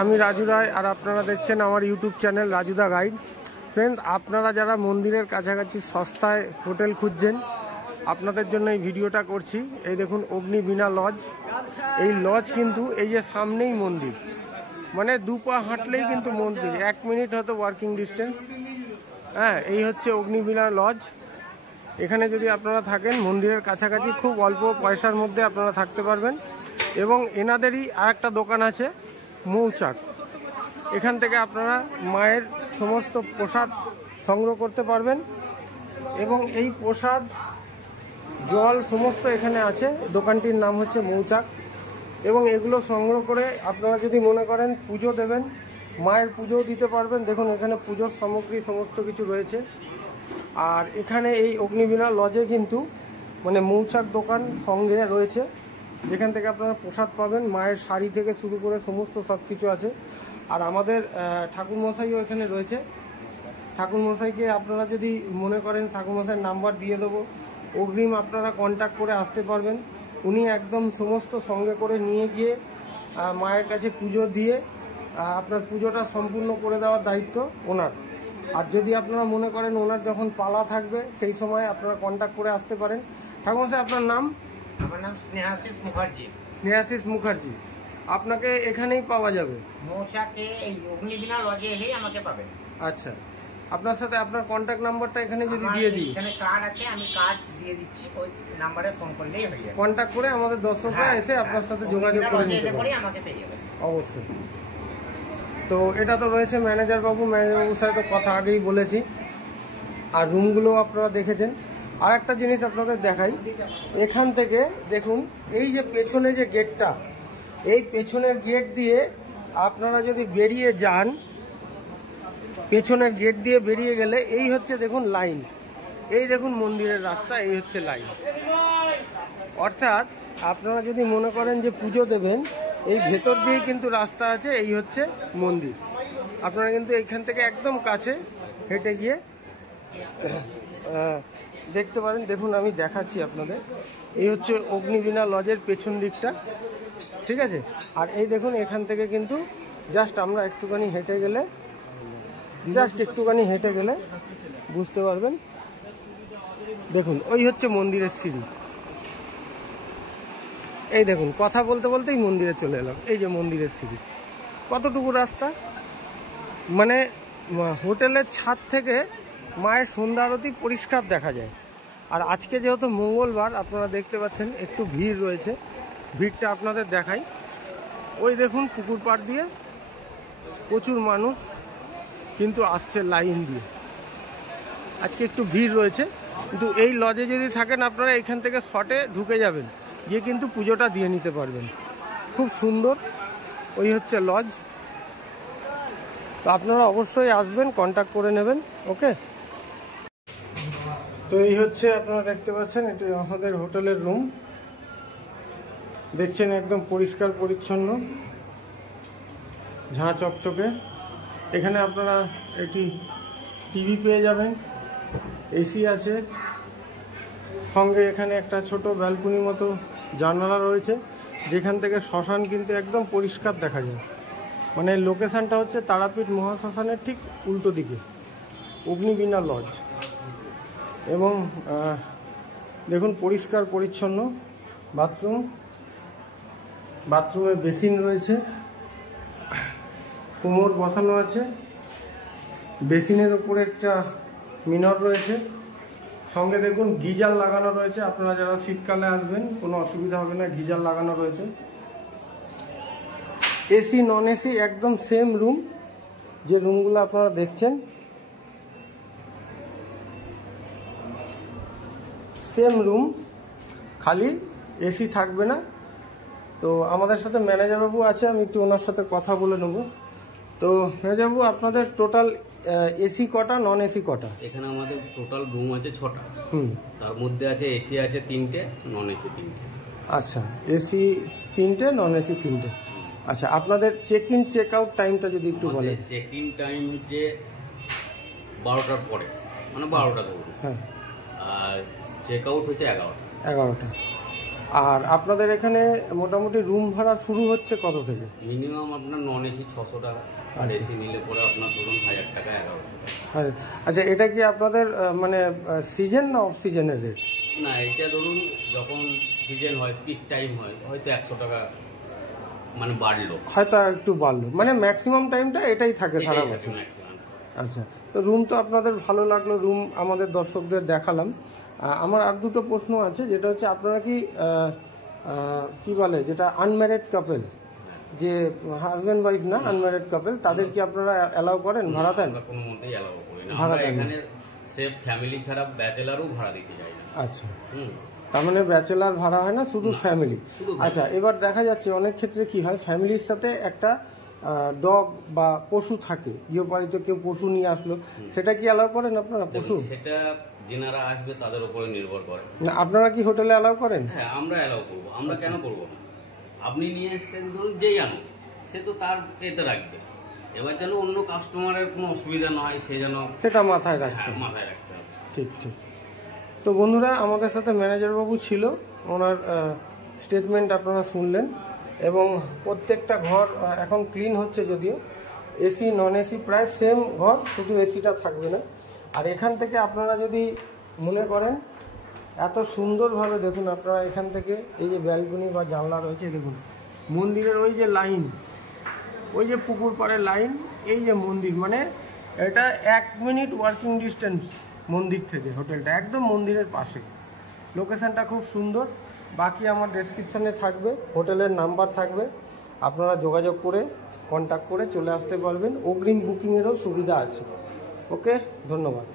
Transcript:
আমি রাজু রায়, আর আপনারা দেখছেন আমার ইউটিউব চ্যানেল রাজুদা গাইড। ফ্রেন্ডস, আপনারা যারা মন্দিরের কাছাকাছি সস্তায় হোটেল খুঁজছেন, আপনাদের জন্য এই ভিডিওটা করছি। এই দেখুন অগ্নিবীণা লজ। এই লজ কিন্তু এই যে সামনেই মন্দির, মানে 2 পা হাঁটলেই কিন্তু মন্দির, 1 মিনিট হয়তো ওয়ার্কিং ডিস্টেন্স। হ্যাঁ, এই হচ্ছে অগ্নিবীণা লজ। এখানে যদি আপনারা থাকেন মন্দিরের কাছাকাছি, খুব অল্প পয়সার মধ্যে আপনারা থাকতে পারবেন। এবং এনাদেরই আরেকটা দোকান আছে মৌচাক। এখান থেকে আপনারা মায়ের সমস্ত প্রসাদ সংগ্রহ করতে পারবেন এবং এই প্রসাদ জল সমস্ত এখানে আছে। দোকানটির নাম হচ্ছে মৌচাক। এবং এগুলো সংগ্রহ করে আপনারা যদি মনে করেন পুজো দেবেন, মায়ের পুজোও দিতে পারবেন। দেখুন এখানে পুজোর সামগ্রী সমস্ত কিছু রয়েছে। আর এখানে এই অগ্নিবীণা লজে কিন্তু মানে মৌচাক দোকান সঙ্গে রয়েছে, যেখান থেকে আপনারা প্রসাদ পাবেন। মায়ের শাড়ি থেকে শুরু করে সমস্ত সব কিছু আছে। আর আমাদের ঠাকুরমশাইও এখানে রয়েছে। ঠাকুরমশাইকে আপনারা যদি মনে করেন, ঠাকুরমশাইয়ের নাম্বার দিয়ে দেবো, অগ্রিম আপনারা কন্ট্যাক্ট করে আসতে পারবেন। উনি একদম সমস্ত সঙ্গে করে নিয়ে গিয়ে মায়ের কাছে পুজো দিয়ে আপনার পুজোটা সম্পূর্ণ করে দেওয়ার দায়িত্ব ওনার। আর যদি আপনারা মনে করেন ওনার যখন পালা থাকবে, সেই সময় আপনারা কন্ট্যাক্ট করে আসতে পারেন। ঠাকুরমশাই, আপনার নাম? আমার নাম স্নেহাশিস মুখার্জি। স্নেহাশিস মুখার্জি। আপনাকে এখানেই পাওয়া যাবে মৌচাকে, এই অগ্নিবীণা লজে এলেই আমাকে পাবেন। আচ্ছা, আপনার সাথে আপনার কন্ট্যাক্ট নাম্বারটা এখানে যদি দিয়ে দিই। এখানে কার্ড আছে, আমি কার্ড দিয়ে দিচ্ছি, ওই নাম্বারে ফোন করলেই হয়ে যাবে। কন্ট্যাক্ট করে আমাদের দর্শকরা এসে আপনার সাথে যোগাযোগ করে নিতে পারে, আমাকে পেয়ে যাবেন অবশ্যই। তো এটা তো রয়েছে ম্যানেজার বাবু। ম্যানেজার বাবুর সাথে তো কথা আগেই বলেছি। আর রুমগুলো আপনারা দেখেছেন। আর একটা জিনিস আপনাদের দেখাই, এখান থেকে দেখুন এই যে পেছনে যে গেটটা, এই পেছনের গেট দিয়ে আপনারা যদি বেরিয়ে যান, পেছনের গেট দিয়ে বেরিয়ে গেলে এই হচ্ছে দেখুন লাইন। এই দেখুন মন্দিরের রাস্তা, এই হচ্ছে লাইন। অর্থাৎ আপনারা যদি মনে করেন যে পুজো দেবেন, এই ভেতর দিয়েই কিন্তু রাস্তা আছে। এই হচ্ছে মন্দির। আপনারা কিন্তু এইখান থেকে একদম কাছে হেঁটে গিয়ে দেখতে পারেন। দেখুন আমি দেখাচ্ছি আপনাদের। এই হচ্ছে অগ্নিবীণা লজের পেছন দিকটা, ঠিক আছে। আর এই দেখুন এখান থেকে কিন্তু জাস্ট আমরা একটুখানি হেঁটে গেলে, বুঝতে পারবেন। দেখুন ওই হচ্ছে মন্দিরের সিঁড়ি। এই দেখুন, কথা বলতে বলতেই মন্দিরে চলে এলাম। এই যে মন্দিরের সিঁড়ি, কতটুকু রাস্তা, মানে হোটেলের ছাদ থেকে মায়ের সন্ধ্যা আরতি পরিষ্কার দেখা যায়। আর আজকে যেহেতু মঙ্গলবার, আপনারা দেখতে পাচ্ছেন একটু ভিড় রয়েছে। ভিড়টা আপনাদের দেখাই। ওই দেখুন পুকুর পাড় দিয়ে প্রচুর মানুষ কিন্তু আসছে লাইন দিয়ে। আজকে একটু ভিড় রয়েছে, কিন্তু এই লজে যদি থাকেন আপনারা এখান থেকে শর্টে ঢুকে যাবেন, গিয়ে কিন্তু পুজোটা দিয়ে নিতে পারবেন। খুব সুন্দর। ওই হচ্ছে লজ। তো আপনারা অবশ্যই আসবেন, কন্ট্যাক্ট করে নেবেন। ওকে। তো এই হচ্ছে আপনারা দেখতে পাচ্ছেন, এটি আমাদের হোটেলের রুম। দেখছেন একদম পরিষ্কার পরিচ্ছন্ন, ঝাঁ চকচকে। এখানে আপনারা একটি টিভি পেয়ে যাবেন, এসি আছে সঙ্গে। এখানে একটা ছোট ব্যালকনি মতো জানালা রয়েছে, যেখান থেকে শ্মশান কিন্তু একদম পরিষ্কার দেখা যায়। মানে লোকেশানটা হচ্ছে তারাপীঠ মহাশ্মশানের ঠিক উল্টো দিকে, অগ্নিবীণা লজ। এবং দেখুন পরিষ্কার পরিচ্ছন্ন বাথরুম। বাথরুমে বেসিন রয়েছে, কোমর বসানো আছে। বেসিনের উপরে একটা মিনার রয়েছে, সঙ্গে দেখুন গিজার লাগানো রয়েছে। আপনারা যারা শীতকালে আসবেন কোনো অসুবিধা হবে না, গিজার লাগানো রয়েছে। এসি নন এসি একদম সেম রুম, যে রুমগুলো আপনারা দেখছেন সেম রুম, খালি এসি থাকবে না। তো আমাদের সাথে ম্যানেজার বাবু আছে, আমি একটু ওনার সাথে কথা বলে নেব। তো ম্যানেজার বাবু, আপনাদের টোটাল এসি কটা, নন এসি কটা? এখানে আমাদের টোটাল রুম আছে 6টা। তার মধ্যে আছে এসি আছে 3টে, নন এসি 3টে। আচ্ছা, এসি 3টে, নন এসি 3টে। আচ্ছা, আপনাদের চেক ইন চেক আউট টাইমটা যদি একটু বলেন। চেক ইন টাইম হচ্ছে 12টার পরে, মানে 12টা ধরুন। হ্যাঁ। আর চেক আউট হচ্ছে 11টা। আর আপনাদের এখানে মোটামুটি রুম ভাড়া শুরু হচ্ছে কত থেকে? মিনিমাম আপনার নন এসি 600 টাকা, আর এসি নিলে পরে আপনার ধরুন 1000 টাকা 1100 টাকা। আচ্ছা, এটা কি আপনাদের মানে সিজন না অফ সিজনের রেট? না, এটা ধরুন যখন সিজন হয়, পিক টাইম হয়, হয়তো 100 টাকা মানে বাড়লো, হয়তো একটু বাড়লো, মানে ম্যাক্সিমাম টাইমটা এটাই থাকে সারা বছর। আচ্ছা, তো রুম তো আপনাদের ভালো লাগলো, রুম আমাদের দর্শকদের দেখালাম। আমার আর দুটো প্রশ্ন আছে, যেটা হচ্ছে আপনারা কি বলে যেটা আনম্যারিড কাপেল, যে হাজব্যান্ড ওয়াইফ না, আনম্যারিড কাপেল, তাদের কি আপনারা অ্যালাউ করেন, ভাড়া দেন? আমরা কোনো মতেই অ্যালাউ করি না, ভাড়া আমরা দেন এখানে সে ফ্যামিলি ছাড়া ব্যাচেলারও ভাড়া দিতে যাই না। আচ্ছা, তার মানে ব্যাচেলার ভাড়া হয় না, শুধু ফ্যামিলি। আচ্ছা, এবার দেখা যাচ্ছে অনেক ক্ষেত্রে কি হয়, ফ্যামিলির সাথে একটা ডগ বা পশু থাকে, গৃহপালিত কেউ পশু নিয়ে আসলো, সেটা কি অ্যালাউ করেন আপনারা? পশু সেটা যেনারা আসবে তাদের উপরে নির্ভর করে। না, আপনারা কি হোটেলে অ্যালাউ করেন? হ্যাঁ, আমরা অ্যালাউ করবো, আমরা কেন করবো না? আপনি নিয়ে এসছেন, ধরুন যেই আনো সে তো তার এতে রাখবে, এবার যেন অন্য কাস্টমারের কোনো অসুবিধা না হয় সে যেন সেটা মাথায় রাখতে হবে। ঠিক ঠিক। তো বন্ধুরা, আমাদের সাথে ম্যানেজার বাবু ছিল, ওনার স্টেটমেন্ট আপনারা শুনলেন, এবং প্রত্যেকটা ঘর এখন ক্লিন হচ্ছে, যদিও এসি নন এসি প্রায় সেম ঘর, শুধু এসিটা থাকবে না। আর এখান থেকে আপনারা যদি মনে করেন এত সুন্দরভাবে, দেখুন আপনারা এখান থেকে এই যে ব্যালকনি বা জানলা রয়েছে, দেখুন মন্দিরের ওই যে লাইন, ওই যে পুকুর পাড়ের লাইন, এই যে মন্দির, মানে এটা 1 মিনিট ওয়াকিং ডিস্টেন্স মন্দির থেকে, হোটেলটা একদম মন্দিরের পাশে। লোকেশানটা খুব সুন্দর। বাকি আমার ডেসক্রিপশানে থাকবে, হোটেলের নাম্বার থাকবে, আপনারা যোগাযোগ করে কন্ট্যাক্ট করে চলে আসতে পারবেন। অগ্রিম বুকিংয়েরও সুবিধা আছে। ওকে, ধন্যবাদ।